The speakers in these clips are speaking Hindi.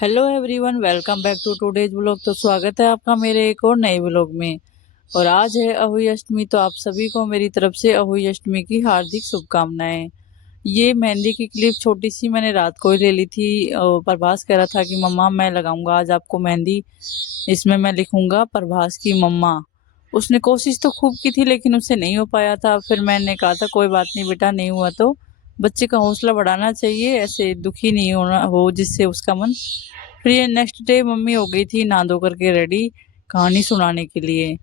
Hello everyone, welcome back to today's vlog. तो स्वागत है आपका मेरे एक और नए व्लॉग में। और आज है अहोई अष्टमी, तो आप सभी को मेरी तरफ से अहोई अष्टमी की हार्दिक शुभकामनाएं। ये मेहंदी की क्लिप छोटी सी मैंने रात को ही ले ली थी। और प्रभास कह रहा था कि मम्मा मैं लगाऊंगा आज आपको मेहंदी, इसमें मैं लिखूंगा प्रभास की मम्मा। उसने कोशिश तो खूब की थी लेकिन उससे नहीं हो पाया था। फिर मैंने कहा था कोई बात नहीं बेटा, नहीं हुआ तो बच्चे का हौसला बढ़ाना चाहिए, ऐसे दुखी नहीं होना हो जिससे उसका मन। फिर ये नेक्स्ट डे मम्मी हो गई थी नहा धो करके रेडी कहानी सुनाने के लिए।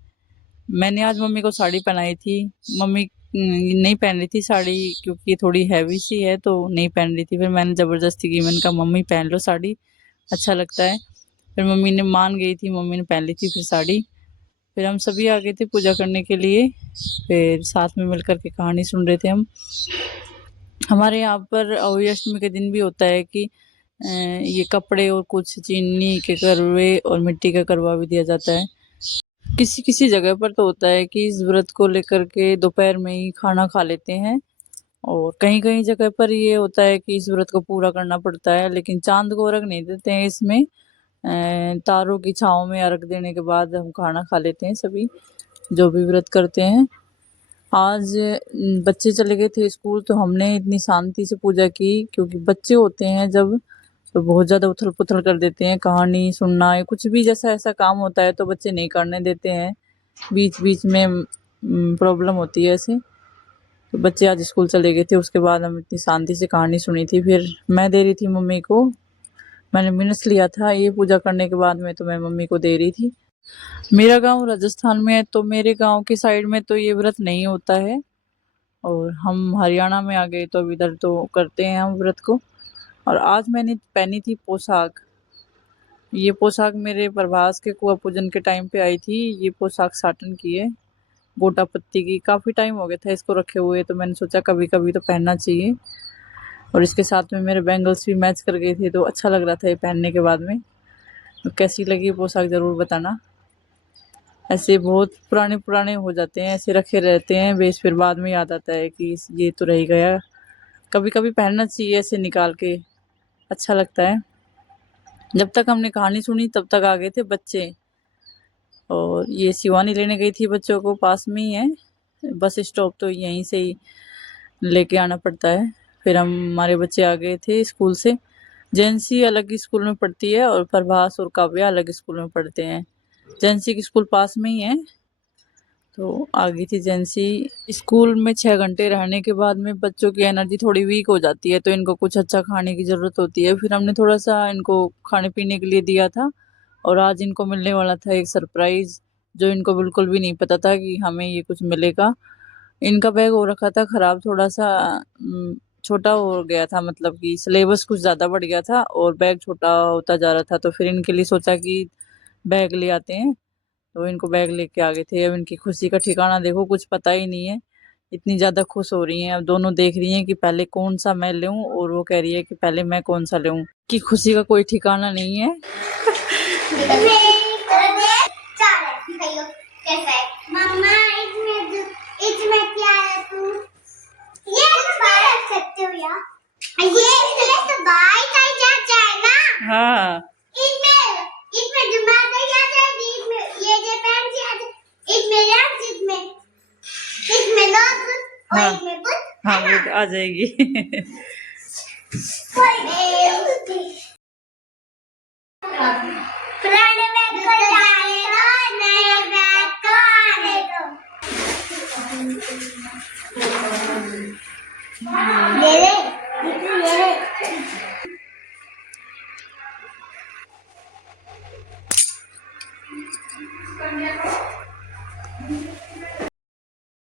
मैंने आज मम्मी को साड़ी पहनाई थी। मम्मी नहीं पहन रही थी साड़ी क्योंकि थोड़ी हैवी सी है तो नहीं पहन रही थी। फिर मैंने ज़बरदस्ती की, मैंने कहा मम्मी पहन लो साड़ी, अच्छा लगता है। फिर मम्मी ने मान गई थी, मम्मी ने पहन ली थी फिर साड़ी। फिर हम सभी आ गए थे पूजा करने के लिए। फिर साथ में मिलकर के कहानी सुन रहे थे हम। हमारे यहाँ पर अहोई अष्टमी के दिन भी होता है कि ये कपड़े और कुछ चीनी के करवे और मिट्टी का करवा भी दिया जाता है। किसी किसी जगह पर तो होता है कि इस व्रत को लेकर के दोपहर में ही खाना खा लेते हैं। और कहीं कहीं जगह पर ये होता है कि इस व्रत को पूरा करना पड़ता है, लेकिन चांद को अर्घ नहीं देते हैं इसमें। तारों की छाँव में अर्घ देने के बाद हम खाना खा लेते हैं सभी जो भी व्रत करते हैं। आज बच्चे चले गए थे स्कूल तो हमने इतनी शांति से पूजा की, क्योंकि बच्चे होते हैं जब तो बहुत ज़्यादा उथल पुथल कर देते हैं। कहानी सुनना या कुछ भी जैसा ऐसा काम होता है तो बच्चे नहीं करने देते हैं, बीच बीच में प्रॉब्लम होती है ऐसे। तो बच्चे आज स्कूल चले गए थे, उसके बाद हम इतनी शांति से कहानी सुनी थी। फिर मैं दे रही थी मम्मी को, मैंने मिनट्स लिया था ये पूजा करने के बाद में, तो मैं मम्मी को दे रही थी। मेरा गांव राजस्थान में है तो मेरे गांव की साइड में तो ये व्रत नहीं होता है। और हम हरियाणा में आ गए तो अब इधर तो करते हैं हम व्रत को। और आज मैंने पहनी थी पोशाक। ये पोशाक मेरे प्रभास के कुआं पूजन के टाइम पे आई थी। ये पोशाक साटन की है, गोटा पत्ती की। काफ़ी टाइम हो गया था इसको रखे हुए, तो मैंने सोचा कभी कभी तो पहनना चाहिए। और इसके साथ में मेरे बैंगल्स भी मैच कर गए थे तो अच्छा लग रहा था ये पहनने के बाद में। तो कैसी लगी पोशाक ज़रूर बताना। ऐसे बहुत पुराने पुराने हो जाते हैं, ऐसे रखे रहते हैं बेस, फिर बाद में याद आता है कि ये तो रह गया। कभी कभी पहनना चाहिए ऐसे निकाल के, अच्छा लगता है। जब तक हमने कहानी सुनी तब तक आ गए थे बच्चे। और ये शिवानी लेने गई थी बच्चों को, पास में ही है बस स्टॉप, तो यहीं से ही लेके आना पड़ता है। फिर हमारे बच्चे आ गए थे स्कूल से। जैंसी अलग स्कूल में पढ़ती है और प्रभास और काव्या अलग स्कूल में पढ़ते हैं। जैंसी की स्कूल पास में ही है तो आ गई थी जैंसी। स्कूल में 6 घंटे रहने के बाद में बच्चों की एनर्जी थोड़ी वीक हो जाती है तो इनको कुछ अच्छा खाने की ज़रूरत होती है। फिर हमने थोड़ा सा इनको खाने पीने के लिए दिया था। और आज इनको मिलने वाला था एक सरप्राइज़, जो इनको बिल्कुल भी नहीं पता था कि हमें ये कुछ मिलेगा। इनका बैग हो रखा था ख़राब, थोड़ा सा छोटा हो गया था, मतलब कि सिलेबस कुछ ज़्यादा बढ़ गया था और बैग छोटा होता जा रहा था। तो फिर इनके लिए सोचा कि बैग ले आते हैं, तो इनको बैग लेके आ गए थे। अब इनकी खुशी का ठिकाना देखो, कुछ पता ही नहीं है, इतनी ज़्यादा खुश हो रही हैं। अब दोनों देख रही हैं कि पहले कौन सा मैं लूँ और वो कह रही है कि पहले मैं कौन सा लूँ। कि खुशी का कोई ठिकाना नहीं है। हाँ हाँ हाँ, वो तो आ जाएगी।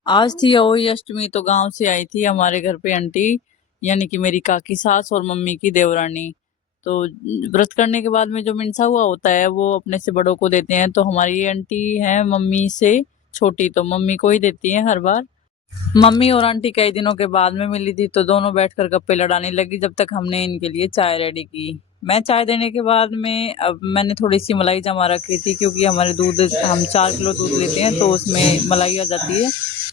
आज थी अहोई अष्टमी तो गांव से आई थी हमारे घर पे आंटी, यानी कि मेरी काकी सास और मम्मी की देवरानी। तो व्रत करने के बाद में जो मिनसा हुआ होता है वो अपने से बड़ों को देते हैं। तो हमारी ये आंटी है मम्मी से छोटी, तो मम्मी को ही देती है हर बार। मम्मी और आंटी कई दिनों के बाद में मिली थी तो दोनों बैठकर गप्पे लड़ाने लगी जब तक हमने इनके लिए चाय रेडी की। मैं चाय देने के बाद में अब मैंने थोड़ी सी मलाई जमा रखी थी, क्योंकि हमारे दूध, हम 4 किलो दूध लेते हैं तो उसमें मलाई आ जाती है।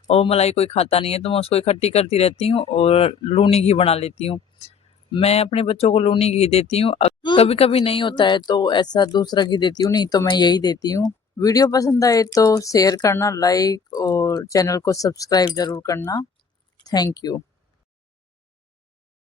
और मलाई कोई खाता नहीं है तो मैं उसको इकट्ठी करती रहती हूँ और लूनी घी बना लेती हूँ। मैं अपने बच्चों को लूनी घी देती हूँ। कभी कभी नहीं होता है तो ऐसा दूसरा घी देती हूँ, नहीं तो मैं यही देती हूँ। वीडियो पसंद आए तो शेयर करना, लाइक और चैनल को सब्सक्राइब जरूर करना। Thank you.